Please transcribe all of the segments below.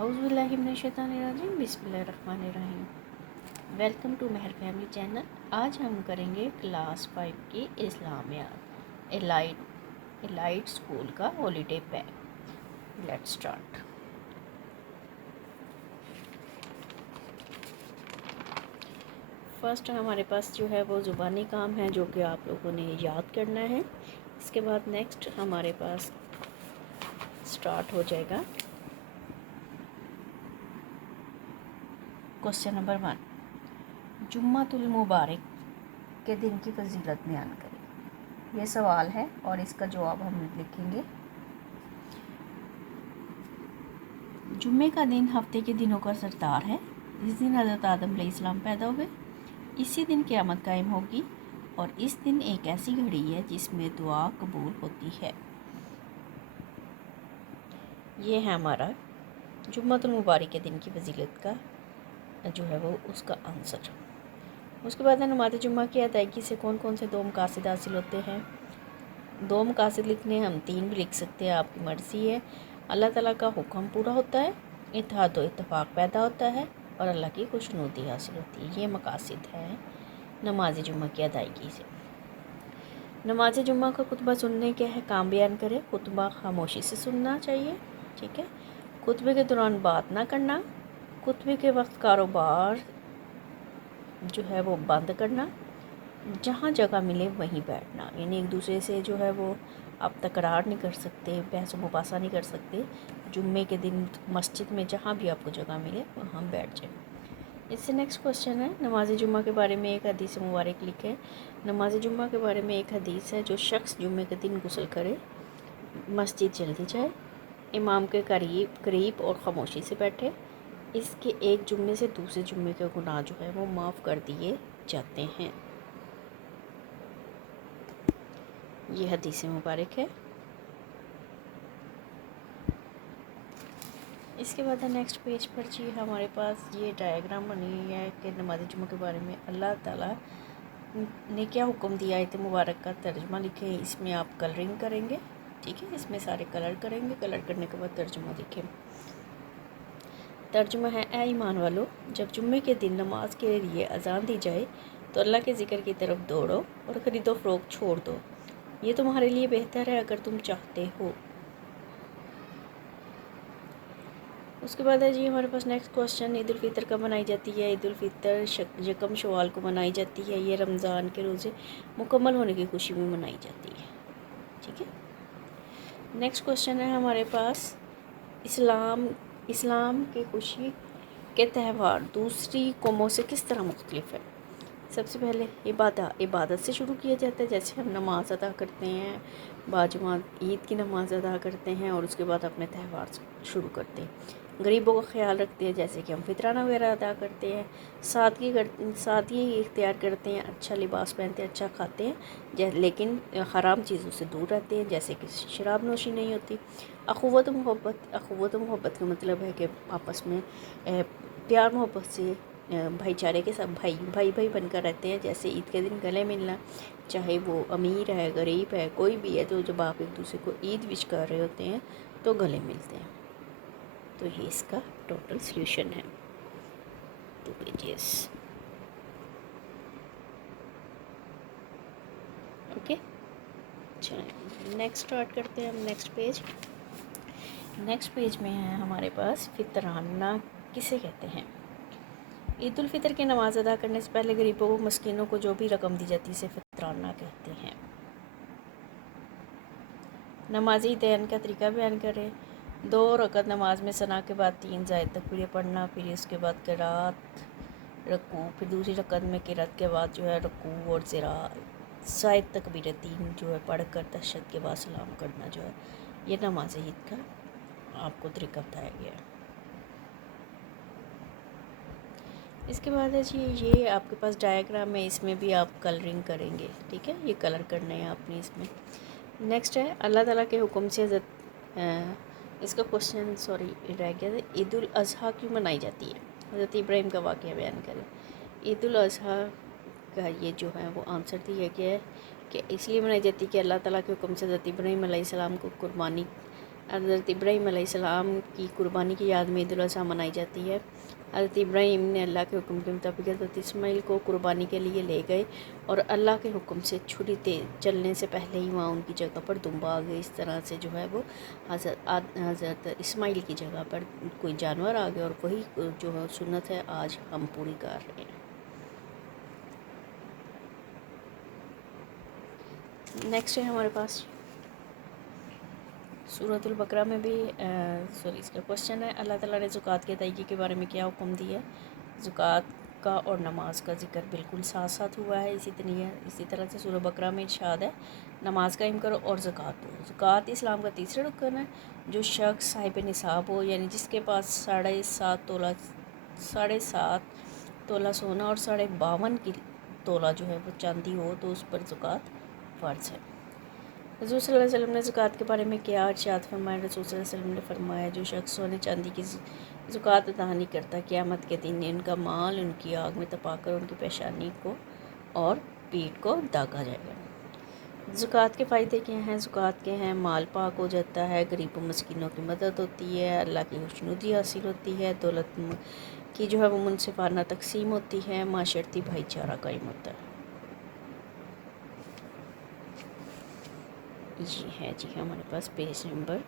औज़ुबिल्लाहि मिनश्शैतानिर्रजीम बिस्मिल्लाहिर्रहमानिर्रहीम। Welcome to Mehar family channel. आज हम करेंगे क्लास 5 की इस्लामियात एलाइट स्कूल का holiday pack. Let's start. First हमारे पास जो है वो ज़ुबानी काम है जो कि आप लोगों ने याद करना है। इसके बाद नेक्स्ट हमारे पास स्टार्ट हो जाएगा क्वेश्चन नंबर 1, जुम्मतुल मुबारक के दिन की फजीलत बयान करें। ये सवाल है और इसका जवाब हम लिखेंगे। जुम्मे का दिन हफ्ते के दिनों का सरदार है। इस दिन हज़रत आदम अलैहिस्सलाम पैदा हुए। इसी दिन क़यामत कायम होगी और इस दिन एक ऐसी घड़ी है जिसमें दुआ कबूल होती है। ये है हमारा जुम्मतुल मुबारक के दिन की फजीलत का जो है वो उसका आंसर। उसके बाद नमाज़ जुम्मा की अदायगी से कौन कौन से दो मकासद हासिल होते हैं। दो मकासद लिखने हम 3 भी लिख सकते हैं, आपकी मर्ज़ी है। अल्लाह ताला का हुक्म पूरा होता है, इत्तेहाद व इत्तेफाक पैदा होता है और अल्लाह की खुशनुदी हासिल होती है। ये मकासद है नमाज जुम्मा की अदायगी से। नमाज जुम्मा का खुतबा सुनने के अहकाम बयान करें। खुतबा खामोशी से सुनना चाहिए, ठीक है। खुतबे के दौरान बात ना करना। खुतबे के वक्त कारोबार जो है वो बंद करना। जहाँ जगह मिले वहीं बैठना, यानी एक दूसरे से जो है वो आप तकरार नहीं कर सकते, बहस मुबासा नहीं कर सकते। जुम्मे के दिन मस्जिद में जहाँ भी आपको जगह मिले वहाँ बैठ जाए। इससे नेक्स्ट क्वेश्चन है, नमाज जुम्मा के बारे में एक हदीस मुबारक लिखें। नमाज जुम्मा के बारे में एक हदीस है, जो शख्स जुम्मे के दिन गुस्ल करे, मस्जिद जल्दी जाए, इमाम के करीब और ख़ामोशी से बैठे, इसके एक जुम्मे से दूसरे जुम्मे के गुनाह जो है वो माफ़ कर दिए जाते हैं। ये हदीस मुबारक है। इसके बाद नेक्स्ट पेज पर जी हमारे पास ये डायग्राम बनी हुई है कि नमाज जुम्मा के बारे में अल्लाह ताला ने क्या हुक्म दिया है। मुबारक का तर्जुमा लिखें। इसमें आप कलरिंग करेंगे, ठीक है। इसमें सारे कलर करेंगे, कलर करने के बाद तर्जुमा लिखें। तर्जुमा है, ऐ ईमान वालो, जब जुम्मे के दिन नमाज के लिए अजान दी जाए तो अल्लाह के ज़िक्र की तरफ दौड़ो और ख़रीदो फ़रोख्त छोड़ दो। ये तुम्हारे लिए बेहतर है अगर तुम चाहते हो। उसके बाद है जी हमारे पास नेक्स्ट क्वेश्चन, ईद उल फितर कब मनाई जाती है। ईद उल फितर यकम शवाल को मनाई जाती है। ये रमज़ान के रोज़े मुकम्मल होने की खुशी में मनाई जाती है, ठीक है। नेक्स्ट क्वेश्चन है हमारे पास, इस्लाम की खुशी के त्यौहार दूसरी कौमों से किस तरह मुख्तलिफ है। सबसे पहले इबादत से शुरू किया जाता है, जैसे हम नमाज अदा करते हैं, बाजमात ईद की नमाज अदा करते हैं और उसके बाद अपने त्यौहार शुरू करते हैं। गरीबों का ख्याल रखते हैं, जैसे कि हम फितराना वगैरह अदा करते हैं। सादगी इख्तियार करते हैं, अच्छा लिबास पहनते हैं, अच्छा खाते हैं, लेकिन हराम चीज़ों से दूर रहते हैं, जैसे कि शराब नोशी नहीं होती। अखुवत मोहब्बत का मतलब है कि आपस में प्यार मोहब्बत से भाईचारे के साथ भाई बनकर रहते हैं। जैसे ईद के दिन गले मिलना, चाहे वो अमीर है गरीब है कोई भी है, तो जब आप एक दूसरे को ईद विश कर रहे होते हैं तो गले मिलते हैं। तो ये इसका टोटल सॉल्यूशन है, 2 पेजेस। ओके, चलिए नेक्स्ट स्टार्ट करते हैं हम। नेक्स्ट पेज में है हमारे पास फितराना किसे कहते हैं। ईद उल फितर की नमाज़ अदा करने से पहले गरीबों को मस्कीनों को जो भी रकम दी जाती है इसे फितराना कहते हैं। नमाजी दैन का तरीका बयान करें। 2 रकत नमाज में सना के बाद 3 जायद तकबीरें पढ़ना, फिर उसके बाद क़िरात रकू, फिर दूसरी रकत में क़िरात के बाद जो है रकू और जायद तकबीरें 3 जो है पढ़कर तशहद के बाद सलाम करना, जो है ये नमाज ईद का आपको तरीका बताया गया है। इसके बाद है जी ये आपके पास डायग्राम है, इसमें भी आप कलरिंग करेंगे, ठीक है। ये कलर करने हैं आपने इसमें। नेक्स्ट है, अल्लाह ताला के हुक्म से इसका क्वेश्चन रह गया था, ईद उल अज़हा क्यों मनाई जाती है। हज़रत इब्राहीम का वाक़या बयान करें। ईद उल अज़हा का ये जो है वो आंसर दिया गया है कि इसलिए मनाई जाती है कि अल्लाह ताला के हुक्म से हज़रत इब्राहीम अलैहिस्सलाम को कुर्बानी हज़रत इब्राहीम अलैहिस्सलाम की कुर्बानी की याद में ईद उल अज़हा मनाई जाती है। हज़रत इब्राहीम ने अल्लाह के हुक्म के मुताबिक हज़रत इस्माइल को कुर्बानी के लिए ले गए और अल्लाह के हुक्म से छुरी चलने से पहले ही वहाँ उनकी जगह पर दुम्बा आ गए। इस तरह से जो है वो हज़रत इस्माइल की जगह पर कोई जानवर आ गया और वही जो है सुन्नत है आज हम पूरी कर रहे हैं। नेक्स्ट है हमारे पास सूरतुल बकरा में भी इसका क्वेश्चन है, अल्लाह ताला ने ज़कात की अदायगी के बारे में क्या हुक्म दिया है। ज़कात का और नमाज का जिक्र बिल्कुल साथ साथ हुआ है। इसी तरह से सूरह बकरा में इरशाद है, नमाज कायम करो और ज़कात दो। ज़कात इस्लाम का तीसरा रुकन है। जो शख्स साहिब निसाब हो, यानी जिसके पास 7.5 तोला सोना और 52.5 की तोला जो है वो चांदी हो, तो उस पर ज़कात फ़र्ज़ है। रसूल सल्लल्लाहु अलैहि वसल्लम ने ज़कात के बारे में क्या इरशाद फरमाया। रसूल सल्लल्लाहु अलैहि वसल्लम ने फरमाया, जो शख्स सोने चांदी की ज़कात अदा नहीं करता, क़यामत के दिन इनका माल उनकी आग में तपाकर उनकी पेशानी को और पीठ को दागा जाएगा। ज़कात के फ़ायदे क्या हैं। ज़कात के हैं, माल पाक हो जाता है, गरीब व मस्कीनों की मदद होती है, अल्लाह की खुशनुदी हासिल होती है, दौलत की जो है वो मुनसिफाना तकसीम होती है, माशरती भाईचारा कायम होता है। जी है जी हमारे पास पेज नंबर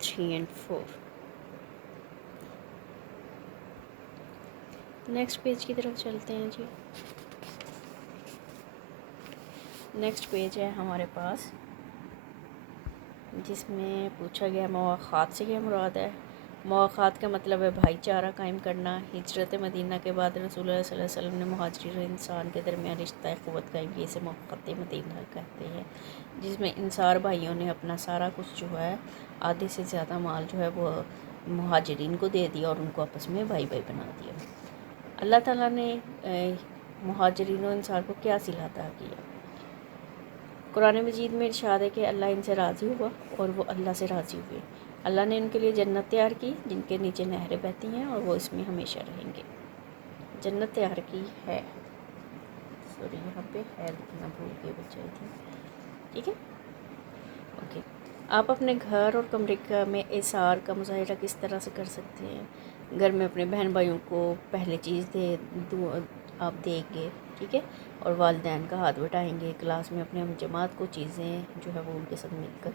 3 और 4। नेक्स्ट पेज की तरफ चलते हैं जी। नेक्स्ट पेज है हमारे पास, जिसमें पूछा गया मवाख़ात से क्या मुराद है। मवाख़ात का मतलब है भाईचारा कायम करना। हिजरत मदीना के बाद रसूलुल्लाह सल्लल्लाहु अलैहि वसल्लम ने मुहाजिर और इंसान के दरमियान रिश्ता क़ुव्वत कायम किए, इसे मवाख़ात मदीना कहते हैं, जिसमें इंसार भाइयों ने अपना सारा कुछ जो है आधे से ज़्यादा माल जो है वो मुहाजिरीन को दे दिया और उनको आपस में भाई भाई बना दिया। अल्लाह ताला ने मुहाजिरीन और इंसार को क्या सिलाता किया। कुरान मजीद में इरशाद है कि अल्लाह इनसे राज़ी हुआ और वो अल्लाह से राज़ी हुए। अल्लाह ने उनके लिए जन्नत तैयार की जिनके नीचे नहरें बहती हैं और वो इसमें हमेशा रहेंगे। जन्नत तैयार की है, सॉरी यहाँ पे है लिखना भूल के बचाई थी, ठीक है ओके। आप अपने घर और कमरे में एसार का मुजाहिरा किस तरह से कर सकते हैं। घर में अपने बहन भाइयों को पहले चीज़ आप देंगे, ठीक है, और वालिदैन का हाथ बटाएंगे। क्लास में अपने हम जमात को चीज़ें जो है वो उनके साथ मिलकर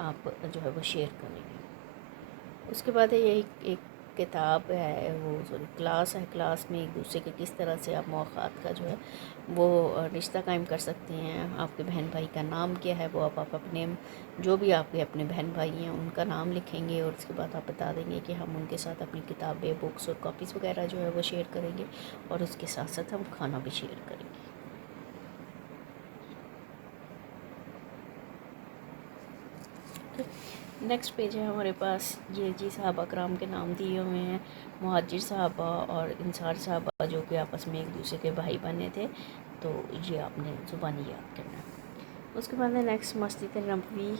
आप जो है वो शेयर करेंगे। उसके बाद है यही एक किताब है, वो सॉरी क्लास है, क्लास में एक दूसरे के किस तरह से आप मौक़ात का जो है वो रिश्ता कायम कर सकते हैं। आपके बहन भाई का नाम क्या है, वो आप अपने जो भी आपके अपने बहन भाई हैं उनका नाम लिखेंगे और उसके बाद आप बता देंगे कि हम उनके साथ अपनी किताबें, बुक्स और कॉपीज़ वगैरह जो है वो शेयर करेंगे और उसके साथ साथ हम खाना भी शेयर करेंगे। नेक्स्ट पेज है हमारे पास, ये जी सहाबा कराम के नाम दिए हुए हैं, मुहाजिर सहाबा और इंसार सहाबा जो कि आपस में एक दूसरे के भाई बने थे, तो ये आपने ज़ुबानी याद करना है। उसके बाद नेक्स्ट मस्जिद नबवी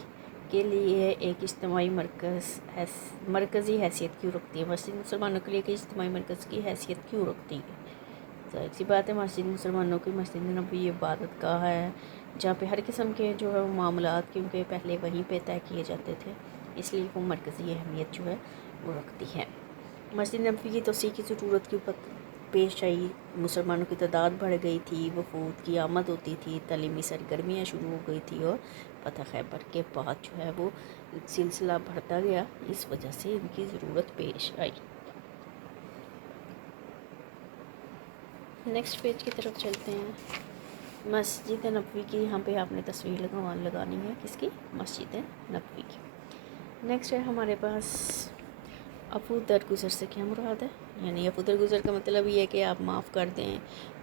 के लिए एक इज्तिमाई मरकज़ी हैसियत क्यों रखती है। मस्जिद मुसलमानों के लिए एक इज्तिमाई मरकज़ की हैसियत क्यों रखती है। ज़ाहिर सी बात है, मस्जिद मुसलमानों की मस्जिद नबवी इबादत गाह है जहाँ पे हर किस्म के जो है वो मामलात क्योंकि पहले वहीं पे तय किए जाते थे, इसलिए वो मरकज़ी अहमियत जो है वो रखती है। मस्जिद नबवी की तोसी की ज़रूरत की पेश आई, मुसलमानों की तादाद बढ़ गई थी, वफूद की आमद होती थी, तलीमी सरगर्मियाँ शुरू हो गई थी और फतह खैबर के बाद जो है वो सिलसिला बढ़ता गया, इस वजह से इनकी ज़रूरत पेश आई। नेक्स्ट पेज की तरफ चलते हैं। मस्जिद नबवी की यहाँ पे आपने तस्वीर लगानी है, किसकी, मस्जिद नबवी की। नेक्स्ट है हमारे पास अफू दरगुज़र से क्या मुराद है। यानी अफू दरगुज़र का मतलब ये है कि आप माफ़ कर दें,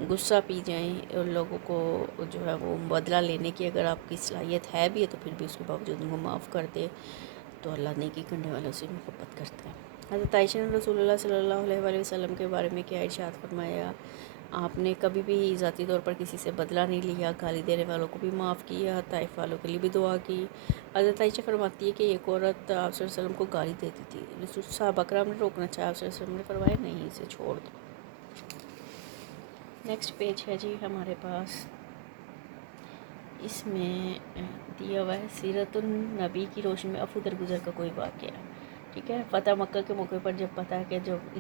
गुस्सा पी जाएं और लोगों को जो है वो बदला लेने की अगर आपकी सलाहियत है भी है तो फिर भी उसके बावजूद उनको माफ़ कर दे, तो अल्लाह नेकी करने वालों से मोहब्बत करता है। हज़रत आयशा ने रसूलुल्लाह सल्लल्लाहु अलैहि वसल्लम के बारे में क्या इरशाद फरमाया। आपने कभी भी ज़ाती तौर पर किसी से बदला नहीं लिया, गाली देने वालों को भी माफ़ किया, ताइफ वालों के लिए भी दुआ की। हज़रत आयशा फरमाती है कि एक औरत आप सल्लल्लाहु अलैहि वसल्लम को गाली देती थी, रसूल सहाबा कराम ने रोकना चाहा, आप सल्लल्लाहु अलैहि वसल्लम ने फरमाया नहीं, इसे छोड़ दो। नेक्स्ट पेज है जी हमारे पास, اس میں دیا ہوا ہے سیرت النبی کی روشنی میں افو درگزر کا کوئی واقعہ، ٹھیک ہے۔ فتح مکہ کے موقع پر جب پتہ ہے کہ جب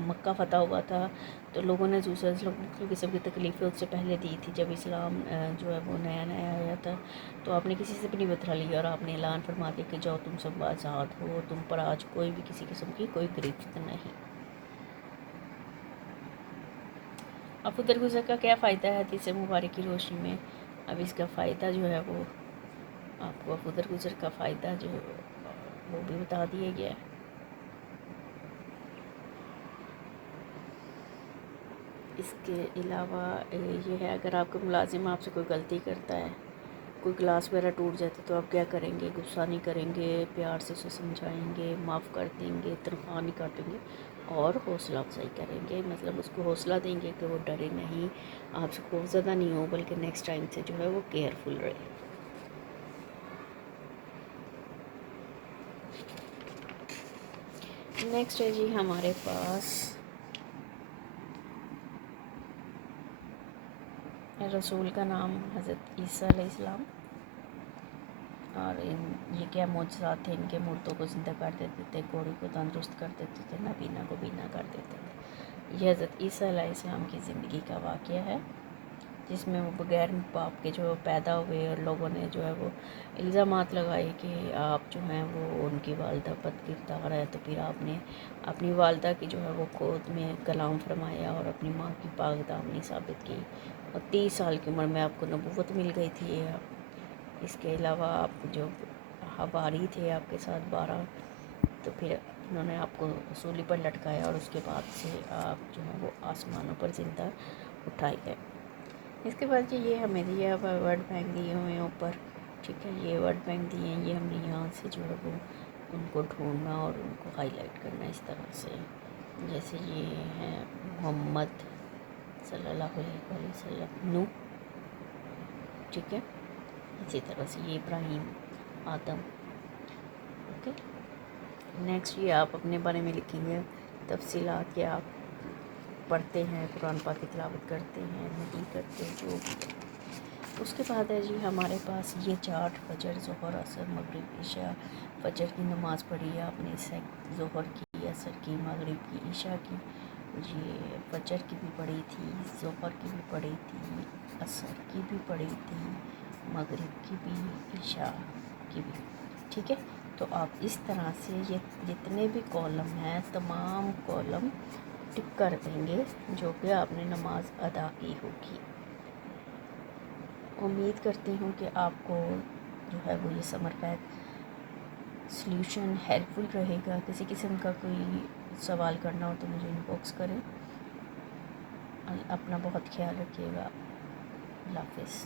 مکہ فتح ہوا تھا تو لوگوں نے حضور صلی اللہ علیہ وسلم کو مختلف قسم کی تکلیفیں اس سے پہلے دی تھی، جب اسلام جو ہے وہ نیا نیا آیا تھا، تو آپ نے کسی سے بھی نہیں بتلا لیا اور آپ نے اعلان فرما دیا کہ جاؤ تم سب آزاد ہو، تم پر آج کوئی بھی کسی قسم کی کوئی گرفت نہیں۔ افو درگزر کا کیا فائدہ ہے حدیث مبارک کی روشنی میں؟ اب اس کا فائدہ جو ہے وہ آپ کو افو درگزر کا فائدہ جو وہ بھی بتا دیا گیا ہے۔ اس کے علاوہ یہ ہے، اگر آپ کا ملازم آپ سے کوئی غلطی کرتا ہے، کوئی گلاس وغیرہ ٹوٹ جاتا ہے، تو آپ کیا کریں گے؟ غصہ نہیں کریں گے، پیار سے اسے سمجھائیں گے، معاف کر دیں گے، تنخواہ نہیں کاٹیں گے اور حوصلہ افزائی کریں گے، مطلب اس کو حوصلہ دیں گے کہ وہ ڈرے نہیں، آپ سے خوف زدہ نہیں ہو، بلکہ نیکسٹ ٹائم سے جو ہے وہ کیئرفل رہے۔ نیکسٹ ہے جی ہمارے پاس رسول کا نام حضرت عیسیٰ علیہ السلام، اور یہ کیا معجزات تھے ان کے؟ مردوں کو زندہ کر دیتے تھے، کوڑی کو تندرست کر دیتے تھے، نابینا کو بینا کر دیتے تھے۔ یہ حضرت عیسیٰ علیہ السلام کی زندگی کا واقعہ ہے، جس میں وہ بغیر باپ کے جو پیدا ہوئے اور لوگوں نے جو ہے وہ الزامات لگائے کہ آپ جو ہیں وہ ان کی والدہ بد کردار ہے، تو پھر آپ نے اپنی والدہ کی جو ہے وہ خود میں کلام فرمایا اور اپنی ماں کی پاک دامنی ثابت کی، اور 30 سال کی عمر میں آپ کو نبوت مل گئی تھی۔ اس کے علاوہ آپ جو حواری تھے آپ کے ساتھ 12، تو پھر انہوں نے آپ کو سولی پر لٹکایا اور اس کے بعد سے آپ جو ہے وہ آسمانوں پر زندہ اٹھائے گئے۔ اس کے بعد یہ ہمیں دیا ہوا ورڈ بینک دیے ہوئے ہیں اوپر، ٹھیک ہے، یہ ورڈ بینک دیے ہیں، یہ ہم نے یہاں سے جو ہے وہ ان کو ڈھونڈنا اور ان کو ہائی لائٹ کرنا اس طرح سے، جیسے یہ ہے محمد صلی اللہ علیہ وسلم، نو، ٹھیک ہے، اسی طرح سے یہ ابراہیم، آدم، اوکے۔ نیکسٹ یہ آپ اپنے بارے میں لکھیں گے تفصیلات کہ آپ پڑھتے ہیں، قرآن پاک کی تلاوت کرتے ہیں، نہیں کرتے، جو بھی ہے۔ اس کے بعد ہے جی ہمارے پاس یہ چارٹ، فجر، ظہر، عصر، مغرب، عشاء۔ فجر کی نماز پڑھی آپ نے، ظہر کی، عصر کی، مغرب کی، عشاء کی، یہ فجر کی بھی پڑھی تھی، ظہر کی بھی پڑھی تھی، عصر کی بھی پڑھی تھی، مغرب کی بھی، عشاء کی بھی، ٹھیک ہے۔ تو آپ اس طرح سے یہ جتنے بھی کالم ہیں تمام کالم ٹک کر دیں گے جو کہ آپ نے نماز ادا کی ہوگی۔ امید کرتی ہوں کہ آپ کو جو ہے وہ یہ سمر پیک سلیوشن ہیلپ فل رہے گا۔ کسی قسم کا کوئی سوال کرنا ہو تو مجھے ان باکس کریں۔ اپنا بہت خیال رکھیے گا۔ اللہ حافظ۔